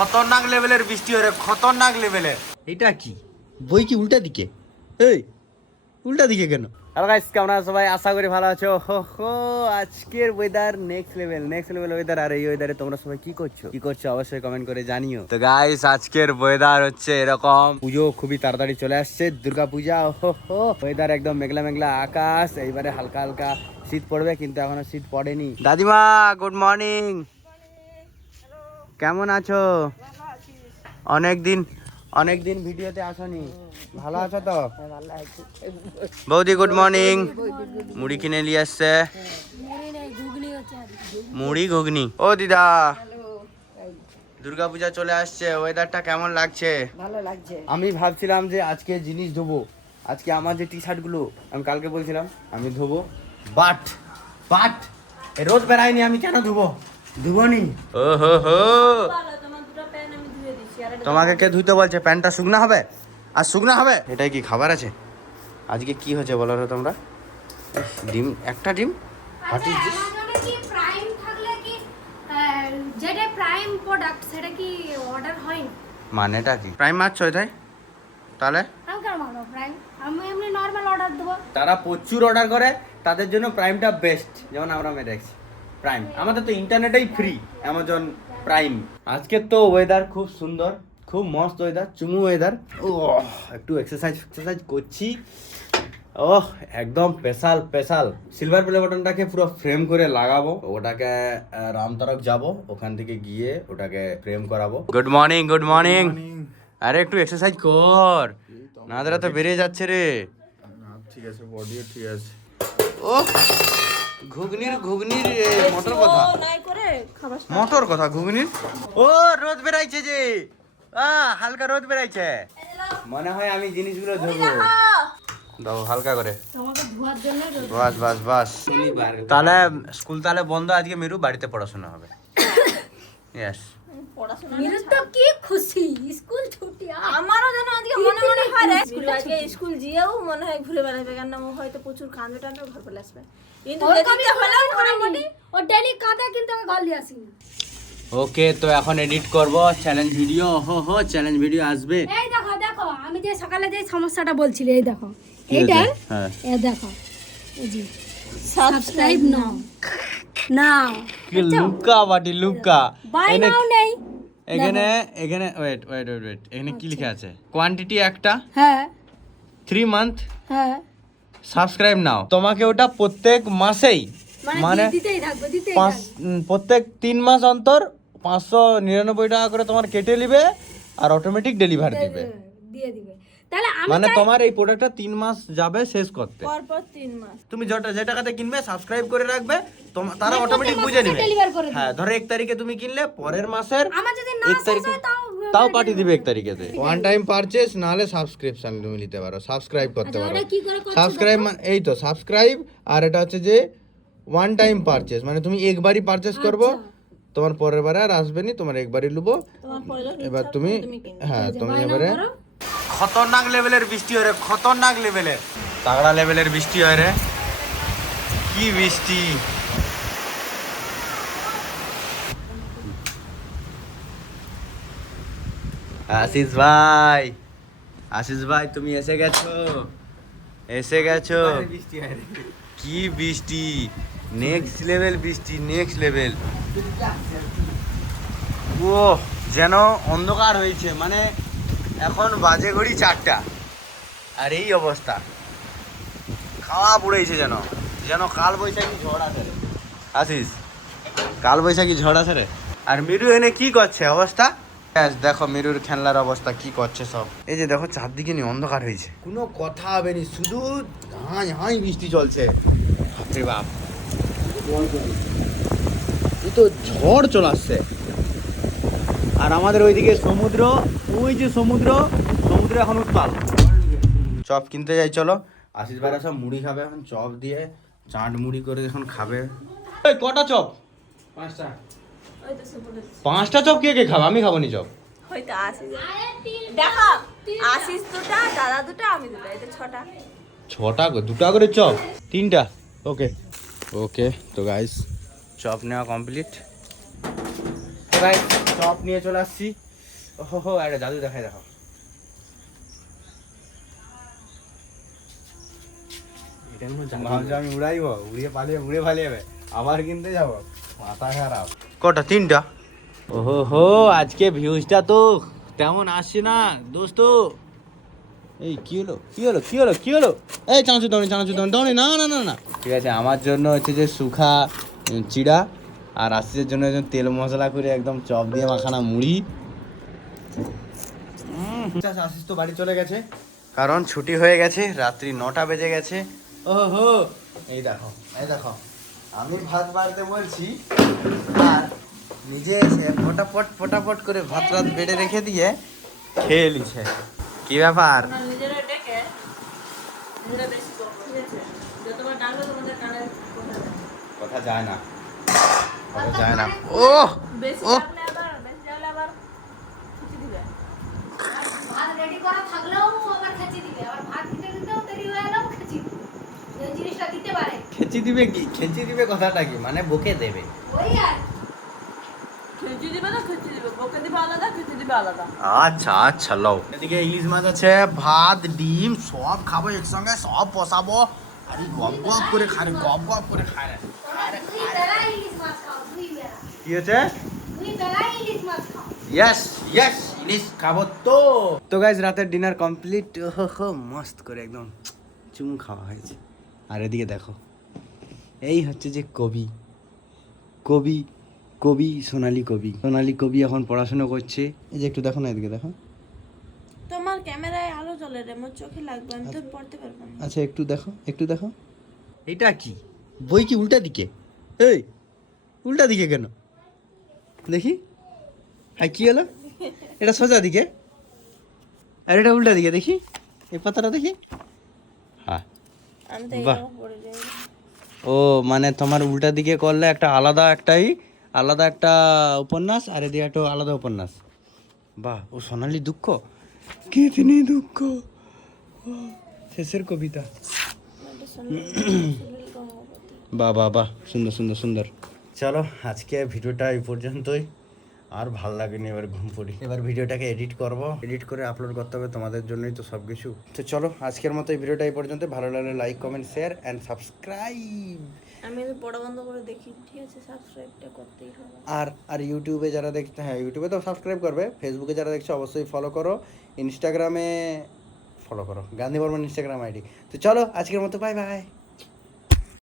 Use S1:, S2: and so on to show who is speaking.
S1: খতরনাক লেভেলের বৃষ্টি হয় রে খতরনাক লেভেলের
S2: এটা কি? বই কি উল্টা দিকে? এই উল্টা দিকে কেন? হ্যালো গাইস কেমন আছো সবাই? আশা করি ভালো আছো। হো হো আজকের weather next level next level weather আর এই ওয়েদারে তোমরা সবাই কি করছ? কি করছ? অবশ্যই কমেন্ট করে জানিও। তো গাইস আজকের ওয়েদার হচ্ছে এরকম। পুজো খুবই তাড়াতাড়ি চলে আসছে দুর্গা পূজা হো হো। ওয়েদার একদম মেঘলা মেঘলা আকাশ এইবারে হালকা হালকা শীত পড়বে কিন্তু এখনও শীত পড়েনি। দাদিমা গুড মর্নিং কেমন আছো? অনেক দিন অনেক দিন ভিডিওতে আসনি। ভালো আছো তো? বৌদি গুড মর্নিং মুড়ি কিনে নিয়ে আসছে। মুড়ি ঘুগনি। ও দিদা। দুর্গাপূজা চলে আসছে। ওয়েদারটা কেমন লাগছে?
S3: ভালো লাগছে।
S2: আমি ভাবছিলাম যে আজকে জিনিস ধোবো। আজকে আমার যে টি শার্টগুলো আমি কালকে বলছিলাম আমি ধোবো। বাট বাট রোজ বেড়াইনি আমি কেন ধুবো? ধুবো নি ও হো। হো তোমাকে কে ধুইতে বলছে? প্যান্টটা শুকনা হবে? আর শুকনা হবে? এটাই কি খাবার আছে? আজকে কি হচ্ছে বলো তো তোমরা? ডিম একটা ডিম? হোয়াট ইজ দিস
S4: কি প্রাইম থাকলে কি যেটা প্রাইম প্রোডাক্ট সেটা কি অর্ডার হয় না
S2: মানেটা কি? প্রাইম মাছ তাই তাহলে?
S4: আমি কেন মারবো? প্রাইম আমি এমনি নর্মাল অর্ডার দেবো।
S2: তারা প্রচুর অর্ডার করে তাদের জন্য প্রাইমটা বেস্ট যেমন আমরা মেরে রাখছি। প্রাইম আমাদের তো ইন্টারনেটেই ফ্রি অ্যামাজন প্রাইম আজকে তো ওয়েদার খুব সুন্দর খুব মস্ত ওয়েদার চুমু ওয়েদার ও একটু এক্সারসাইজ এক্সারসাইজ করছি। ওহ একদম স্পেশাল স্পেশাল সিলভার প্লে বাটনটাকে পুরো ফ্রেম করে লাগাবো। ওটাকে রামতারক যাব ওখান থেকে গিয়ে ওটাকে ফ্রেম করাবো। গুড মর্নিং গুড মর্নিং আরে একটু এক্সারসাইজ কর। নাদরা তো বেরিয়ে যাচ্ছে রে।
S1: ঠিক আছে বডিও ঠিক আছে।
S2: ও ঘুগনির ঘুগনির মটর কথা। মটর কথা ঘুগনির? ও রোদ বেরাইছে যে। আ হালকা রোদ বেরাইছে মনে হয় আমি জিনিসগুলো ধরবো। দাও হালকা করে।
S4: তোমাকে ধোয়ার জন্য
S2: বাস বাস বাস। তাহলে স্কুল তাহলে বন্ধ আজকে মেরু বাড়িতে পড়াশোনা হবে। ইয়েস
S4: মেরে তো কি খুশি? স্কুল ছুটি
S5: আমারও যেন আজকে মনে মনে হয় রে স্কুল আজকে স্কুল গিয়েও মনে হয় ঘুরে বেড়াবে কেন ও হয়তো প্রচুর কান্দে টান্দে ঘর চলে আসবে। কিন্তু
S4: ওর
S5: হলেও
S4: মোটামুটি ও ডেলি কাঁদে কিন্তু আমি ঘর দিয়ে আসি
S2: ওকে তো এখন এডিট করব চ্যালেঞ্জ ভিডিও হো হো চ্যালেঞ্জ ভিডিও আসবে।
S4: এই দেখো দেখো আমি যে সকালে যে সমস্যাটা বলছিলি এই দেখো। এইটা
S2: হ্যাঁ।
S4: এ দেখো এই যে সাবস্ক্রাইব নাও নাও
S2: লুকা বাটি লুকা।
S4: বাই নাও নেই।
S2: এখানে এখানে ওয়েট ওয়েট ওয়েট ওয়েট এখানে কি লেখা আছে? কোয়ান্টিটি একটা।
S4: হ্যাঁ।
S2: থ্রি মান্থ
S4: হ্যাঁ।
S2: Subscribe now. তোমাকে ওটা প্রত্যেক মাসেই মানে
S4: মানে দিতেই থাকবে দিতেই
S2: পাঁচ প্রত্যেক তিন মাস অন্তর পাঁচশো নিরানব্বই টাকা করে তোমার কেটে নিবে আর অটোমেটিক ডেলিভারি দিবে।
S4: দিয়ে দিবে। তাহলে আমি
S2: মানে তোমার এই প্রোডাক্টটা তিন মাস যাবে শেষ করতে।
S5: পরপর তিন মাস।
S2: তুমি যেটা যে টাকাতে কিনবে সাবস্ক্রাইব করে রাখবে তারা
S4: মানে
S2: অটোমেটিক বুঝে
S4: মাসে
S2: নেবে।
S4: deliver করে দিবে।
S2: হ্যাঁ ধরো এক তারিখে তুমি কিনলে পরের মাসের
S4: আমার যদি না
S2: এক
S4: শেষ
S2: তারিখে
S4: হয় তাও
S2: তাও পাঠিয়ে দিবে এক তারিখেতে ওয়ান টাইম পারচেজ নাহলে সাবস্ক্রিপশন তুমি নিতে পারো। সাবস্ক্রাইব করতে
S4: আচ্ছা,
S2: পারো। সাবস্ক্রাইব এই তো সাবস্ক্রাইব আর এটা হচ্ছে যে ওয়ান টাইম পারচেজ মানে তুমি একবারই পারচেজ করব। তোমার পরের বারে আর আসবে নি তোমার একবারই লুবো। এবার তুমি হ্যাঁ তুমি এবারে।
S1: খতরনাক লেভেলের বৃষ্টি হয় রে খতরনাক লেভেলের।
S2: তাগড়া লেভেলের বৃষ্টি হয় রে। কি বৃষ্টি। আশিস ভাই আশিস ভাই তুমি এসে গেছো? এসে গেছো? কি বৃষ্টি? নেক্সট লেভেল বৃষ্টি নেক্সট লেভেল ও যেন অন্ধকার হয়েছে মানে এখন বাজে ঘড়ি চারটা। আর এই অবস্থা। খাওয়া পড়েছে যেন। যেন কাল বৈশাখী ঝড় আছে রে। আসিস কাল বৈশাখী ঝড় আছে রে? আর মিরু এনে কি করছে? অবস্থা? ব্যাস দেখো মিরুর খেলনার অবস্থা কি করছে সব। এই যে দেখো চারদিকে নি অন্ধকার হয়েছে। কোনো কথা হবে নি শুধু হাই হাই বৃষ্টি চলছে। বাপরে বাপ। এই তো ঝড় চলে আসছে। আর আমাদের ওইদিকে সমুদ্র ওই যে সমুদ্র সমুদ্র এখন উত্তাল। চপ কিনতে যাই চলো। আশিস ভাইরা সব মুড়ি খাবে এখন চপ দিয়ে চাট মুড়ি করে এখন খাবে। এই কটা চপ?
S1: পাঁচটা।
S5: ওই তো সুপুরে
S2: পাঁচটা চপ কে কে খাবে? আমি খাব নি চপ।
S5: হয়তো আসিস দেখো আসিস দুটা দাদা দুটা আমি দুটা এটা ছটা।
S2: ছটা দুটা করে চপ? তিনটা? ওকে। ওকে তো গাইস চপ নেওয়া কমপ্লিট তো গাইস চপ নিয়ে চলে আসছি। হো হো একটা জাদু দেখাই দেখো। ভাবছি আমি উড়াইব উড়িয়ে পালিয়ে উড়ে পালিয়ে যাবে। আবার কিনতে যাব? মাথা খারাপ।
S1: কটা তিনটা?
S2: ওহো হো আজকে ভিউজটা তো তেমন আসছে না দোস্ত। এই কি হলো? কি হলো? কি হলো? কি হলো? এই দৌড়ি দৌড়ি দৌড়ি না না না না। ঠিক আছে আমার জন্য হচ্ছে যে সুখা চিড়া আর আশিসের জন্য তেল মশলা করে একদম চপ দিয়ে মাখানা মুড়ি। আশিস তো বাড়ি চলে গেছে। কারণ ছুটি হয়ে গেছে রাত্রি নটা বেজে গেছে। ও হো এই দেখো এই দেখো আমি ভাত বাড়তে বলছি আর নিজে এসে ফটাফট ফটাফট করে ভাত রাত বেড়ে রেখে দিয়ে খেয়ে নিছে কি ব্যাপার?
S5: কথা
S2: যায় না। কথা যায় না। ও
S5: বেশি
S2: ও।
S5: ডাকলে আবার বেশি ডাকলে আবার কিছু দিবে
S4: ভাত রেডি করা থাকলেও আবার খেচি দিবে। আবার ভাত দিতে দিতেও দেরি হয়ে গেলেও খেচি দিবে। এই জিনিসটা দিতে পারে।
S2: খেচি দিবে কি? খেচি দিবে কথাটা কি? মানে বকে দেবে।
S4: ওই আর।
S5: খেচি দিবে না খেচি দিবে। বকে দিবে আলাদা খেচি দিবে আলাদা।
S2: আচ্ছা আচ্ছা লও। এদিকে ইলিশ মাছ আছে ভাত ডিম সব খাব একসঙ্গে সব বসাবো। আরে গপ গপ করে খারে গপ গপ করে
S4: বেলা।
S2: কি হচ্ছে?
S4: ইলিশ মাছ খাও।
S2: ইয়েস ইয়েস ইলিশ খাব তো। তো গাইজ রাতের ডিনার কমপ্লিট হো মস্ত করে একদম চুমু খাওয়া হয়েছে। আর এদিকে দেখো এই হচ্ছে যে কবি। কবি কবি সোনালী কবি। সোনালী কবি এখন পড়াশোনা করছে। এই যে একটু দেখো না এদিকে দেখো।
S5: তোমার ক্যামেরায় আলো জ্বলে রে মোর চোখে লাগবে আমি তো পড়তে পারব না।
S2: আচ্ছা একটু দেখো একটু দেখো। এটা কি? বই কি উল্টা দিকে? এই উল্টা দিকে কেন? দেখি। হ্যাঁ কি হলো? এটা সোজা দিকে। আর এটা উল্টা দিকে দেখি? এই পাতাটা দেখি? হ্যাঁ। বাহ। ও মানে তোমার উল্টা দিকে করলে একটা আলাদা একটাই আলাদা একটা উপন্যাস আর এদিকে একটা আলাদা উপন্যাস। বাহ ও সোনালি দুঃখ। কে তিনি দুঃখ। শেষের কবিতা। বাহ বাহ বাহ সুন্দর সুন্দর সুন্দর। চলো আজকে ভিডিওটা এই পর্যন্তই। আর ভালো লাগেনি এবার ঘুম পড়ি। এবার ভিডিওটাকে এডিট করব। এডিট করে আপলোড করতে হবে তোমাদের জন্যই তো সব কিছু তো চলো আজকের মতো এই ভিডিওটা এই পর্যন্ত ভালো লাগলে like comment share and subscribe
S5: আমি কিন্তু পড়া বন্ধ করে দেখি। ঠিক আছে সাবস্ক্রাইবটা করতেই হবে।
S2: আর আর ইউটিউবে যারা দেখছে হ্যাঁ ইউটিউবে তো সাবস্ক্রাইব করবে। ফেসবুকে যারা দেখছে অবশ্যই ফলো করো। ইনস্টাগ্রামে ফলো করো। গান্ধী বর্মন ইনস্টাগ্রাম আইডি তো চলো আজকের মতো বাই বাই